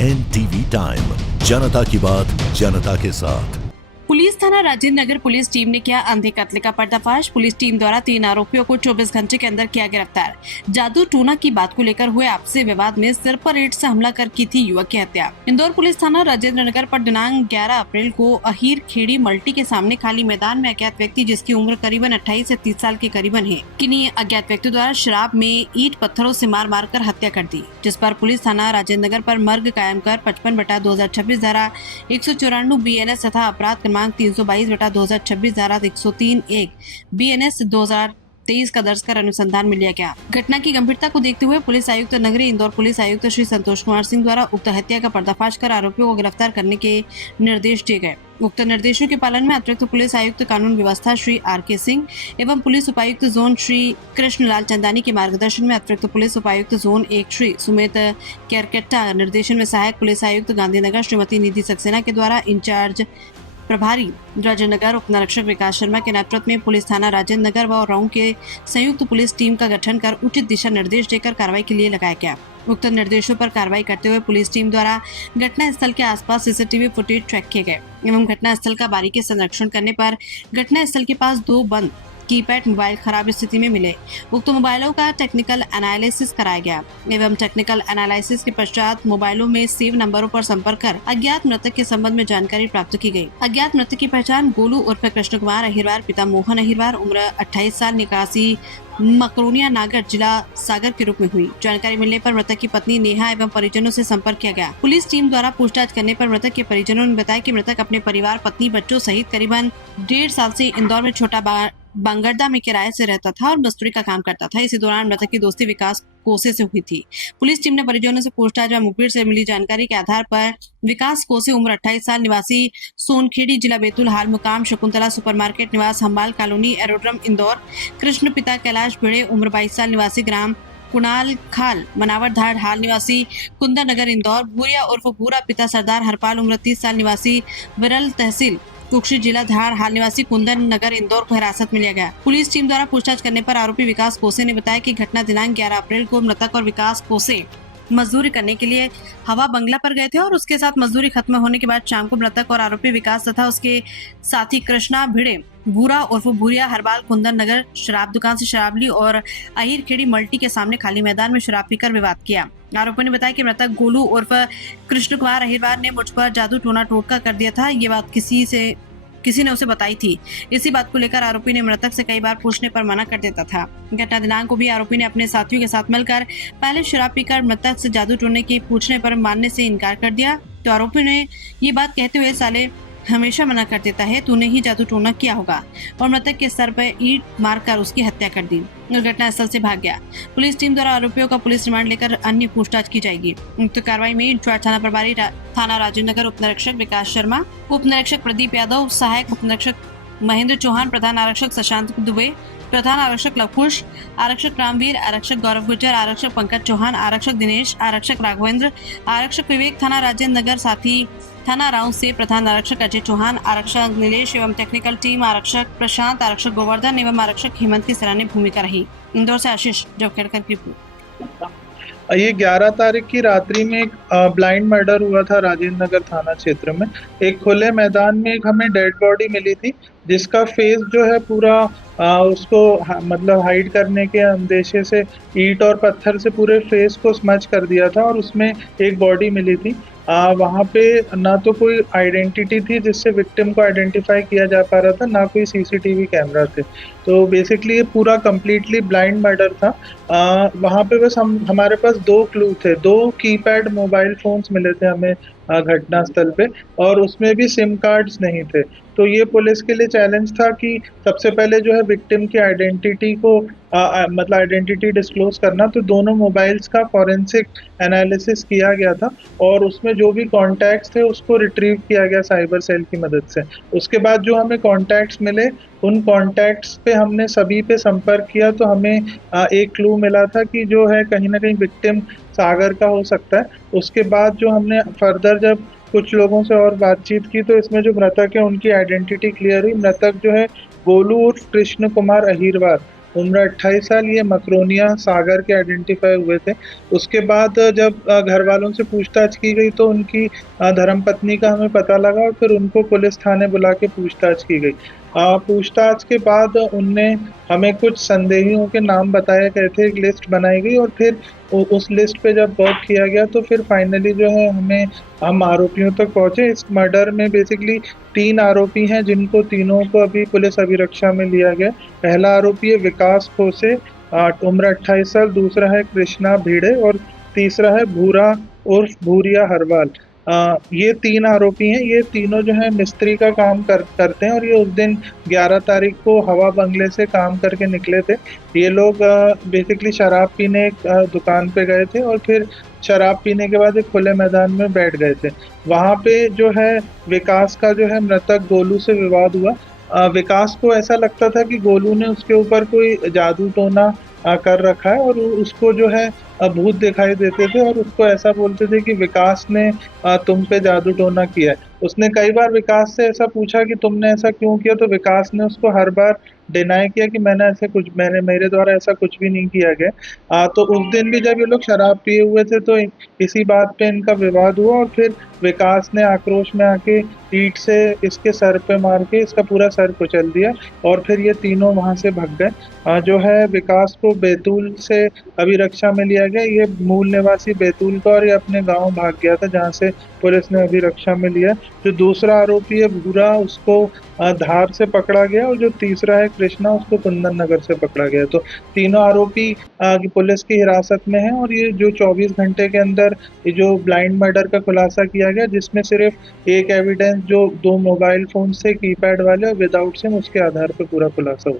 NTV time, जनता की बात जनता के साथ। पुलिस थाना राजेंद्र नगर पुलिस टीम ने किया अंधे कत्ल का पर्दाफाश। पुलिस टीम द्वारा 3 आरोपियों को 24 घंटे के अंदर किया गिरफ्तार। जादू टोना की बात को लेकर हुए आपसी विवाद में सिर पर ईंट से हमला कर की थी युवक की हत्या। इंदौर पुलिस थाना राजेंद्र नगर पर दिनांक 11 अप्रैल को अहीर खेड़ी मल्टी के सामने खाली मैदान में अज्ञात व्यक्ति, जिसकी उम्र करीबन 28 से 30 साल के करीबन है, किन्हीं अज्ञात व्यक्ति द्वारा शराब में ईंट पत्थरों से मार मार कर हत्या कर दी, जिस पर पुलिस थाना राजेंद्र नगर पर मर्ग कायम कर 55/2026 धारा 194 BNS तथा अपराध क्रमांक 322/2026 धारा 103(1) BNS 2023 का दर्ज कर अनुसंधान में लिया गया। घटना की गंभीरता को देखते हुए पुलिस आयुक्त नगरी इंदौर पुलिस आयुक्त श्री संतोष कुमार सिंह द्वारा उक्त हत्या का पर्दाफाश कर आरोपियों को गिरफ्तार करने के निर्देश दिए गए। उक्त निर्देशों के पालन में अतिरिक्त पुलिस आयुक्त कानून व्यवस्था श्री RK सिंह एवं पुलिस उपायुक्त जोन श्री कृष्णलाल चंदानी के मार्गदर्शन में अतिरिक्त पुलिस उपायुक्त जोन 1 श्री सुमित केरकेट्टा, निर्देशन में सहायक पुलिस आयुक्त गांधीनगर श्रीमती निधि सक्सेना के द्वारा इंचार्ज प्रभारी राजेंद्र नगर उप निरीक्षक विकास शर्मा के नेतृत्व में पुलिस थाना राजेंद्र नगर व राऊ के संयुक्त पुलिस टीम का गठन कर उचित दिशा निर्देश देकर कार्रवाई के लिए लगाया गया। उक्त निर्देशों पर कार्रवाई करते हुए पुलिस टीम द्वारा घटना स्थल के आसपास CCTV फुटेज ट्रैक किए गए एवं घटना स्थल का बारीकी से निरीक्षण करने पर घटना स्थल के पास 2 बंद कीपैड मोबाइल खराब स्थिति में मिले। उक्त मोबाइलों का टेक्निकल एनालिसिस कराया गया एवं टेक्निकल एनालिसिस के पश्चात मोबाइलों में सेव नंबरों पर संपर्क कर अज्ञात मृतक के संबंध में जानकारी प्राप्त की गई। अज्ञात मृतक की पहचान गोलू उर्फ कृष्ण कुमार अहिरवार, पिता मोहन अहिरवार, उम्र 28 साल, निवासी मकरोनिया नागर, जिला सागर के रूप में हुई। जानकारी मिलने पर मृतक की पत्नी नेहा एवं परिजनों से संपर्क किया गया। पुलिस टीम द्वारा पूछताछ करने पर मृतक के परिजनों ने बताया कि मृतक अपने परिवार, पत्नी, बच्चों सहित करीबन 1.5 साल से इंदौर में छोटा बांगरदा में किराए से रहता था और मजदूरी का काम करता था। इसी दौरान मृतक की दोस्ती विकास कोसे से हुई थी। पुलिस टीम ने परिजनों से पूछताछ व मुखबिर से मिली जानकारी के आधार पर विकास कोसे, उम्र 28 साल, निवासी सोनखेड़ी, जिला बैतूल, हाल मुकाम शकुंतला सुपरमार्केट, निवास हम्बाल कॉलोनी, एरोड्रम, इंदौर। कृष्ण पिता कैलाश भिड़े, उम्र 22 साल, निवासी ग्राम कुणाल खाल, मनावर धाड़, हाल निवासी कुंदर नगर, इंदौर। भूरिया उर्फ भूरा, पिता सरदार हरपाल, उम्र 30 साल, निवासी विरल तहसील कुक्षी, जिला धार, हाल निवासी कुंदन नगर, इंदौर को हिरासत में लिया गया। पुलिस टीम द्वारा पूछताछ करने पर आरोपी विकास कोसे ने बताया कि घटना दिनांक 11 अप्रैल को मृतक और विकास कोसे मजदूरी करने के लिए हवा बंगला पर गए थे और उसके साथ मजदूरी खत्म होने के बाद शाम को मृतक और आरोपी विकास तथा उसके साथी कृष्णा भिड़े, भूरा उर्फ भूरिया, हरबाल, कुंदन नगर शराब दुकान से शराब ली और अहीर खेड़ी मल्टी के सामने खाली मैदान में शराब पीकर विवाद किया। आरोपी ने बताया कि मृतक गोलू उर्फ कृष्ण कुमार अहिरवार ने मुझ पर जादू टोना टोटका कर दिया था। ये बात किसी ने उसे बताई थी। इसी बात को लेकर आरोपी ने मृतक से कई बार पूछने पर मना कर देता था। घटना दिनांक को भी आरोपी ने अपने साथियों के साथ मिलकर पहले शराब पीकर मृतक से जादू टोने की पूछने पर मानने से इनकार कर दिया, तो आरोपी ने ये बात कहते हुए साले हमेशा मना कर देता है, तूने ही जादू टोना किया होगा, और मृतक के सर पर ईंट मारकर उसकी हत्या कर दी और घटनास्थल से भाग गया। पुलिस टीम द्वारा आरोपियों का पुलिस रिमांड लेकर अन्य पूछताछ की जाएगी। उक्त कार्रवाई में इंचार्ज थाना प्रभारी थाना राजेंद्र नगर उप निरीक्षक विकास शर्मा, उप निरीक्षक प्रदीप यादव, सहायक उप निरीक्षक महेंद्र चौहान, प्रधान आरक्षक शशांक दुबे, प्रधान आरक्षक लवकुश, आरक्षक रामवीर, आरक्षक गौरव गुर्जर, आरक्षक पंकज चौहान, आरक्षक दिनेश, आरक्षक राघवेंद्र, आरक्षक विवेक थाना राजेंद्र नगर, साथी थाना राऊ से प्रधान आरक्षक अजय चौहान, आरक्षक नीलेश एवं टेक्निकल टीम, आरक्षक प्रशांत, आरक्षक गोवर्धन एवं आरक्षक हेमंत की सराहनीय भूमिका रही। इंदौर से आशीष जोखेड़कर की रिपोर्ट। ये 11 तारीख की रात्रि में एक ब्लाइंड मर्डर हुआ था राजेंद्र नगर थाना क्षेत्र में। एक खुले मैदान में एक हमें डेड बॉडी मिली थी, जिसका फेस जो है पूरा उसको मतलब हाइड करने के अंदेशे से ईंट और पत्थर से पूरे फेस को स्मच कर दिया था और उसमें एक बॉडी मिली थी। वहाँ पे ना तो कोई आइडेंटिटी थी जिससे विक्टिम को आइडेंटिफाई किया जा पा रहा था, ना कोई CCTV कैमरा थे। तो बेसिकली ये पूरा कम्प्लीटली ब्लाइंड मर्डर था। वहाँ पे बस हमारे पास 2 क्लू थे, 2 कीपैड मोबाइल फोन्स मिले थे हमें घटना स्थल पे, और उसमें भी सिम कार्ड्स नहीं थे। तो ये पुलिस के लिए चैलेंज था कि सबसे पहले जो है विक्टिम की आइडेंटिटी को मतलब आइडेंटिटी डिस्क्लोज करना। तो दोनों मोबाइल्स का फॉरेंसिक एनालिसिस किया गया था और उसमें जो भी कॉन्टैक्ट्स थे उसको रिट्रीव किया गया साइबर सेल की मदद से। उसके बाद जो हमें कॉन्टैक्ट्स मिले, उन कॉन्टैक्ट्स पे हमने सभी पे संपर्क किया, तो हमें एक क्लू मिला था कि जो है कहीं ना कहीं विक्टिम सागर का हो सकता है। उसके बाद जो हमने फर्दर जब कुछ लोगों से और बातचीत की, तो इसमें जो मृतक है उनकी आइडेंटिटी क्लियर हुई। मृतक जो है गोलू उर्फ कृष्ण कुमार अहिरवार उम्र 28 साल, ये मकरोनिया सागर के आइडेंटिफाई हुए थे। उसके बाद जब घर वालों से पूछताछ की गई तो उनकी धर्मपत्नी का हमें पता लगा और फिर उनको पुलिस थाने बुला के पूछताछ की गई। पूछताछ के बाद उनने हमें कुछ संदेहियों के नाम बताए गए थे, एक लिस्ट बनाई गई और फिर उस लिस्ट पे जब वर्क किया गया तो फिर फाइनली जो है हम आरोपियों तक पहुंचे। इस मर्डर में बेसिकली 3 आरोपी हैं जिनको तीनों को अभी पुलिस अभिरक्षा में लिया गया। पहला आरोपी है विकास खोसे, उम्र 28 साल, दूसरा है कृष्णा भिड़े और तीसरा है भूरा उर्फ भूरिया हरवाल। ये 3 आरोपी हैं, ये तीनों जो है मिस्त्री का काम करते हैं और ये उस दिन 11 तारीख को हवा बंगले से काम करके निकले थे। ये लोग बेसिकली शराब पीने एक दुकान पे गए थे और फिर शराब पीने के बाद एक खुले मैदान में बैठ गए थे। वहाँ पे जो है विकास का जो है मृतक गोलू से विवाद हुआ। विकास को ऐसा लगता था कि गोलू ने उसके ऊपर कोई जादू टोना कर रखा है और उसको जो है भूत दिखाई देते थे और उसको ऐसा बोलते थे कि विकास ने तुम पे जादू टोना किया है। उसने कई बार विकास से ऐसा पूछा कि तुमने ऐसा क्यों किया, तो विकास ने उसको हर बार डिनाई किया कि मैंने मेरे द्वारा ऐसा कुछ भी नहीं किया गया। तो उस दिन भी जब ये लोग शराब पिए हुए थे तो इसी बात पे इनका विवाद हुआ और फिर विकास ने आक्रोश में आके ईंट से इसके सर पे मार के इसका पूरा सर कुचल दिया और फिर ये तीनों वहां से भाग गए। जो है विकास को बैतूल से अभिरक्षा में लिया गया। ये मूल निवासी बैतूल का और ये अपने गांव भाग गया था जहां से पुलिस ने अभिरक्षा में लिया। जो दूसरा आरोपी है भूरा, उसको धार से पकड़ा गया और जो तीसरा है कृष्णा, उसको कुंदन नगर से पकड़ा गया। तो तीनों आरोपी पुलिस की हिरासत में हैं और ये जो 24 घंटे के अंदर ये जो ब्लाइंड मर्डर का खुलासा किया गया, जिसमें सिर्फ एक एविडेंस जो 2 मोबाइल फोन से कीपैड वाले और विदाउट सिम, उसके आधार पर पूरा खुलासा हुआ।